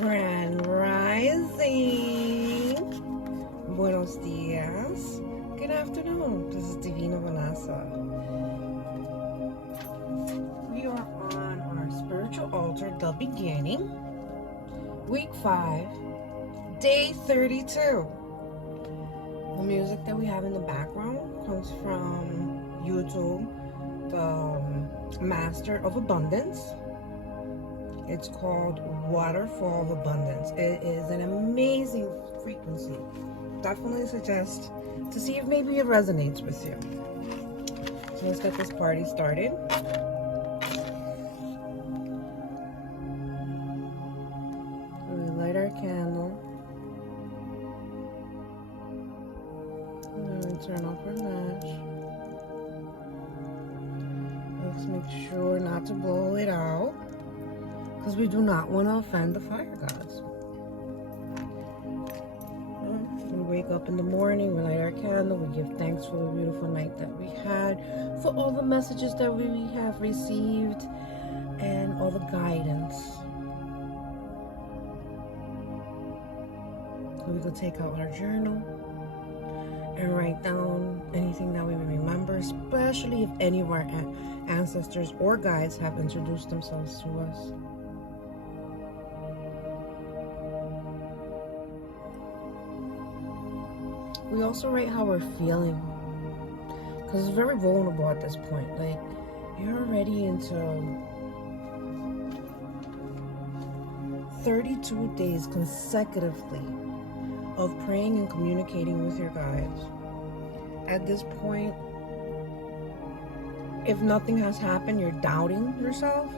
Grand Rising. Buenos dias. Good afternoon. This is Divina Vanessa. We are on our spiritual altar, The Beginning, week 5, day 32. The music that we have in the background comes from YouTube, the Master of Abundance. It's called Waterfall of Abundance. It is an amazing frequency. Definitely suggest to see if maybe it resonates with you. So let's get this party started. We light our candle. And then we turn off our match. Let's make sure not to blow it out, because we do not want to offend the fire gods. We wake up in the morning, we light our candle, we give thanks for the beautiful night that we had, for all the messages that we have received, and all the guidance. We will take out our journal and write down anything that we remember, especially if any of our ancestors or guides have introduced themselves to us. We also write how we're feeling, because it's very vulnerable at this point. Like, you're already into 32 days consecutively of praying and communicating with your guides. At this point, if nothing has happened, you're doubting yourself,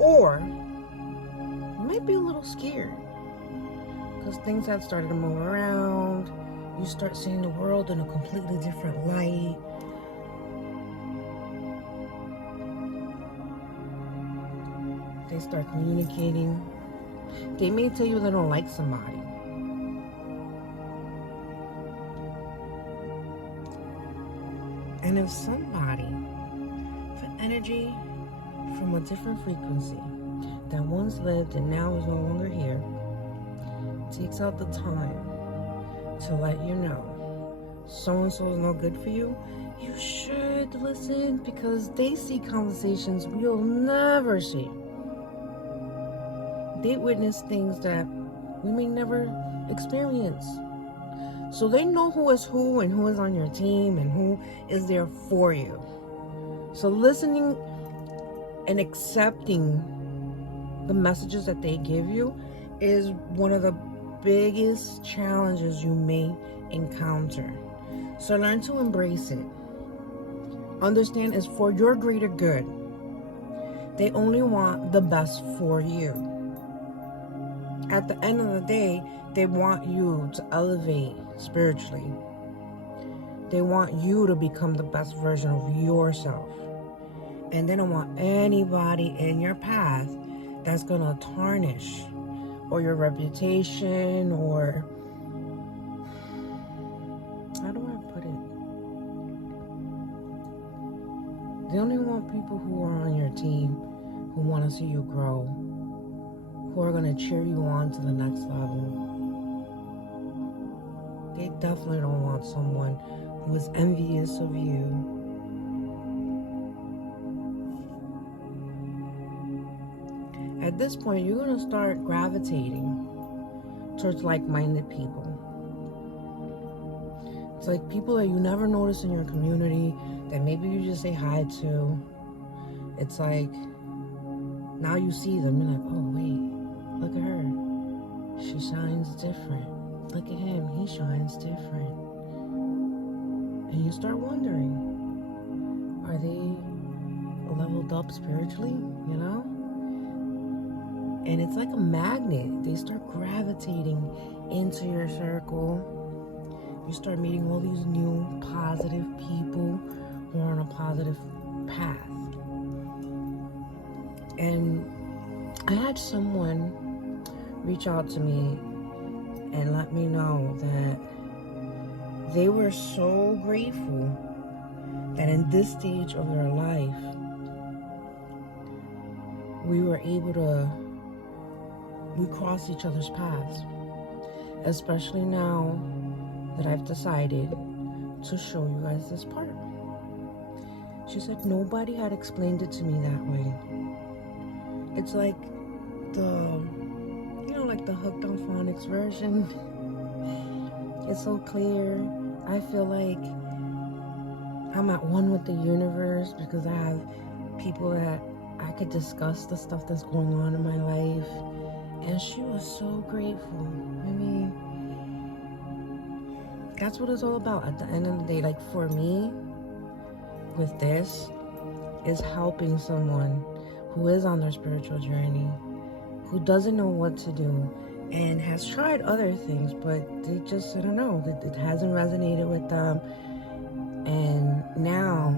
or you might be a little scared because things have started to move around. You start seeing the world in a completely different light. They start communicating. They may tell you they don't like somebody. And if somebody, for energy from a different frequency that once lived and now is no longer here, takes out the time to let you know so-and-so is no good for you, you should listen, because they see conversations we'll never see. They witness things that we may never experience. So they know who is who and who is on your team and who is there for you. So listening and accepting the messages that they give you is one of the biggest challenges you may encounter. So learn to embrace it. Understand it's for your greater good. They only want the best for you. At the end of the day, they want you to elevate spiritually. They want you to become the best version of yourself. And they don't want anybody in your path that's going to tarnish or your reputation, or how do I put it? They only want people who are on your team, who want to see you grow, who are going to cheer you on to the next level. They definitely don't want someone who is envious of you. At this point, you're going to start gravitating towards like-minded people. It's like people that you never notice in your community that maybe you just say hi to. It's like, now you see them, you're like, oh wait, look at her. She shines different. Look at him, he shines different. And you start wondering, are they leveled up spiritually, you know? And it's like a magnet. They start gravitating into your circle. You start meeting all these new positive people who are on a positive path. And I had someone reach out to me and let me know that they were so grateful that in this stage of their life, we were able to we cross each other's paths, especially now that I've decided to show you guys this part. She said nobody had explained it to me that way. It's like like the Hooked on Phonics version. It's so clear. I feel like I'm at one with the universe because I have people that I could discuss the stuff that's going on in my life. And she was so grateful. I mean, that's what it's all about at the end of the day. Like for me, with this, is helping someone who is on their spiritual journey, who doesn't know what to do and has tried other things, but they just, I don't know, it hasn't resonated with them. And now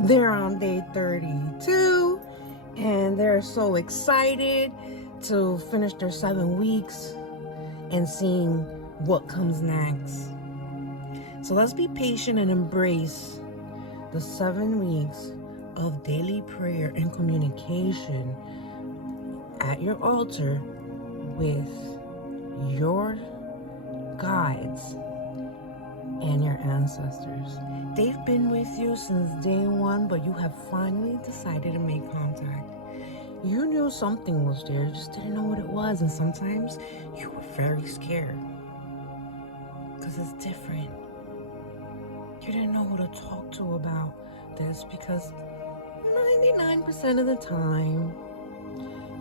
they're on day 32 and they're so excited to finish their 7 weeks and seeing what comes next. So let's be patient and embrace the 7 weeks of daily prayer and communication at your altar with your guides and your ancestors. They've been with you since day one, but you have finally decided to make contact. You knew something was there, you just didn't know what it was, and sometimes you were very scared because it's different. You didn't know who to talk to about this because 99% of the time,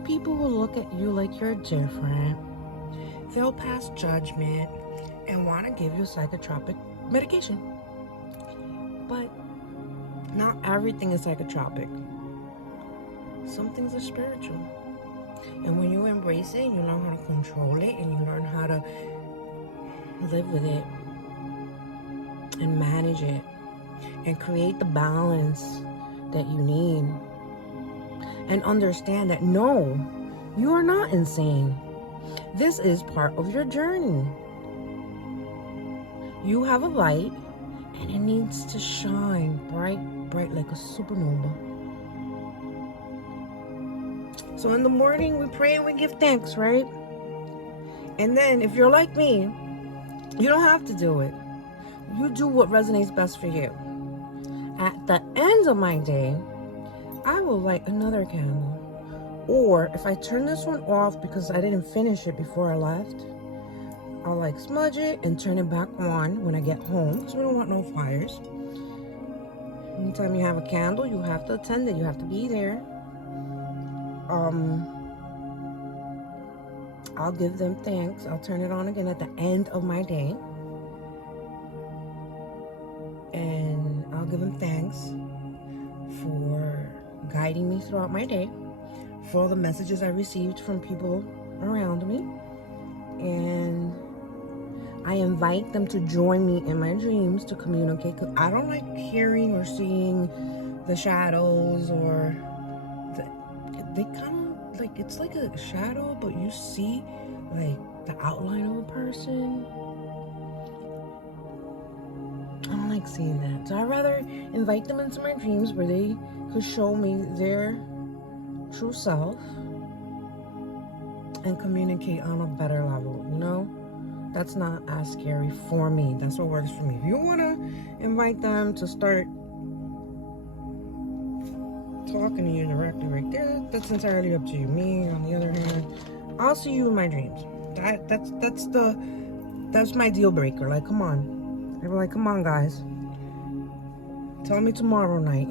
people will look at you like you're different. They'll pass judgment and want to give you psychotropic medication. But not everything is psychotropic. Some things are spiritual. And when you embrace it, you learn how to control it and you learn how to live with it and manage it and create the balance that you need. And understand that no, you are not insane. This is part of your journey. You have a light and it needs to shine bright, bright like a supernova. So in the morning we pray and we give thanks, right? And then if you're like me, you don't have to do it. You do what resonates best for you. At the end of my day, I will light another candle. Or if I turn this one off because I didn't finish it before I left, I'll like smudge it and turn it back on when I get home because we don't want no fires. Anytime you have a candle, you have to attend it. You have to be there. I'll give them thanks. I'll turn it on again at the end of my day. And I'll give them thanks for guiding me throughout my day, for all the messages I received from people around me. And I invite them to join me in my dreams to communicate, because I don't like hearing or seeing the shadows or they kind of like, it's like a shadow, but you see like the outline of a person. I don't like seeing that. So I'd rather invite them into my dreams where they could show me their true self and communicate on a better level, you know? That's not as scary for me. That's what works for me. If you want to invite them to start talking to you directly right there, that's entirely up to you. Me, on the other hand, I'll see you in my dreams. That's my deal breaker. Like, come on. They were like, come on, guys. Tell me tomorrow night.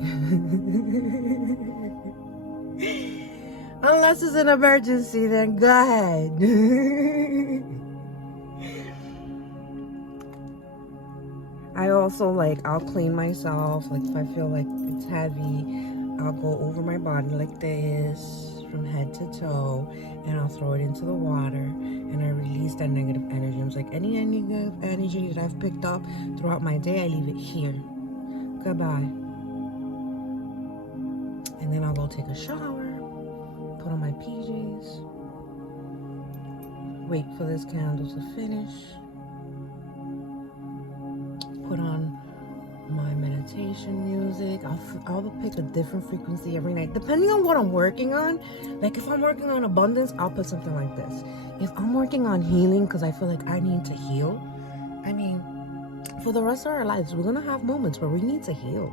Unless it's an emergency, then go ahead. I also I'll clean myself. Like if I feel like it's heavy, I'll go over my body like this from head to toe and I'll throw it into the water and I release that negative energy. It's like any negative energy that I've picked up throughout my day, I leave it here. Goodbye. And then I'll go take a shower, put on my PJs, wait for this candle to finish, put on my meditation meditation music. I'll pick a different frequency every night, depending on what I'm working on. Like if I'm working on abundance, I'll put something like this. If I'm working on healing, because I feel like I need to heal, I mean, for the rest of our lives, we're gonna have moments where we need to heal.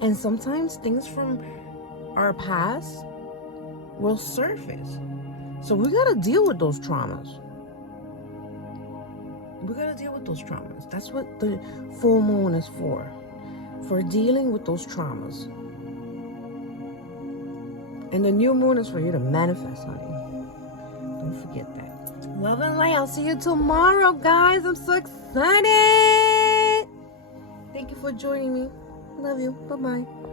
And sometimes things from our past will surface. So we gotta deal with those traumas. We gotta deal with those traumas. That's what the full moon is for dealing with those traumas. And the new moon is for you to manifest, honey. Don't forget that. Love and light. I'll see you tomorrow, guys. I'm so excited. Thank you for joining me. Love you. Bye-bye.